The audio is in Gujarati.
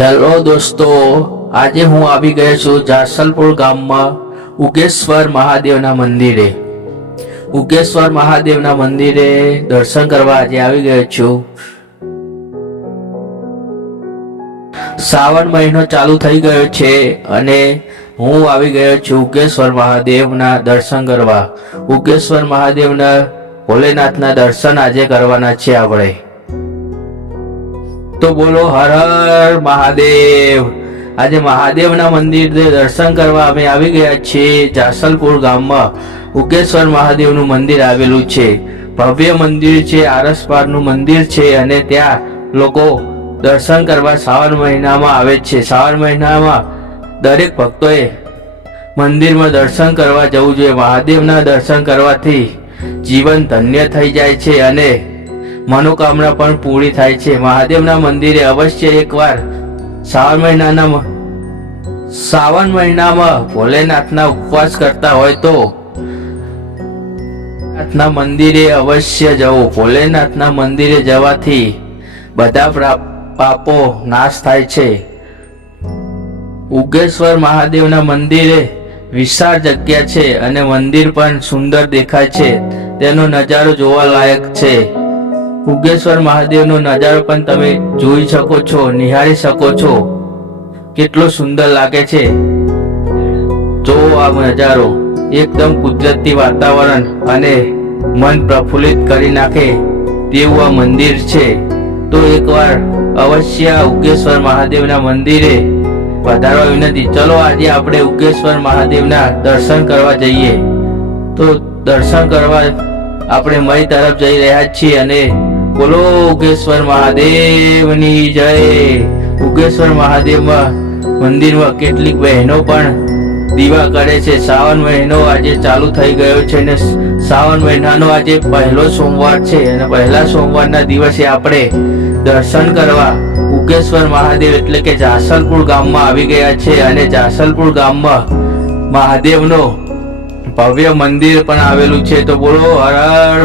હેલો દોસ્તો, આજે હું આવી ગયો છું જાસલપુર ગામમાં ઉગેશ્વર મહાદેવના મંદિરે. ઉગેશ્વર મહાદેવના મંદિરે દર્શન કરવા આજે આવી ગયો છું. શ્રાવણ મહિનો ચાલુ થઈ ગયો છે અને હું આવી ગયો છું ઉગેશ્વર મહાદેવના દર્શન કરવા. ઉગેશ્વર મહાદેવના ભોલેનાથના દર્શન આજે કરવાના છે આપણે. તો બોલો હર હર મહાદેવ. આજે મહાદેવના મંદિરે દર્શન કરવા અમે આવી ગયા છીએ. જાસલપુર ગામમાં ઉગેશ્વર મહાદેવનું મંદિર આવેલું છે. ભવ્ય મંદિર છે, આરસપારનું મંદિર છે અને ત્યાં લોકો દર્શન કરવા શ્રાવણ મહિનામાં આવે છે. શ્રાવણ મહિનામાં દરેક ભક્તોએ મંદિરમાં દર્શન કરવા જવું જોઈએ. મહાદેવના દર્શન કરવાથી જીવન ધન્ય થઈ જાય છે અને મનોકામના પણ પૂરી થાય છે. મહાદેવના મંદિરે અવશ્ય એકવાર શ્રાવણ મહિનામાં ભોલેનાથના ઉપવાસ કરતા હોય તો ભોલેનાથના મંદિરે અવશ્ય જવું. ભોલેનાથના મંદિરે જવાથી બધા પાપો નાશ થાય છે. ઉગેશ્વર મહાદેવના મંદિરે વિશાળ જગ્યા છે અને મંદિર પણ સુંદર દેખાય છે. તેનો નજારો જોવા લાયક છે. ઉગેશ્વર મહાદેવનો નજારો પણ તમે જોઈ શકો છો, નિહાળી શકો છો. કેટલો સુંદર લાગે છે. જો આ નજારો એકદમ કુદરતી વાતાવરણ અને મન પ્રફુલ્લિત કરી નાખે તેવું આ મંદિર છે. તો એકવાર અવશ્ય ઉગેશ્વર મહાદેવના મંદિરે પધારવા વિનંતી. ચલો આજે આપણે ઉગેશ્વર મહાદેવના દર્શન કરવા જઈએ. તો દર્શન કરવા આપણે મય તરફ જઈ રહ્યા છીએ અને બોલો ઉગેશ્વર મહાદેવની જય. ઉગેશ્વર મહાદેવમાં મંદિરમાં કેટલીક બહેનો પણ દીવા કરે છે. શ્રાવણ મહિનો આજે ચાલુ થઈ ગયો છે અને શ્રાવણ મહિનાનો આજે પહેલો સોમવાર છે અને પહેલા સોમવારના દિવસે આપણે દર્શન કરવા ઉગેશ્વર મહાદેવ એટલે કે જાસલપુર ગામમાં આવી ગયા છે. અને જાસલપુર ગામમાં મહાદેવનો ભવ્ય મંદિર પણ આવેલું છે. તો બોલો હર હર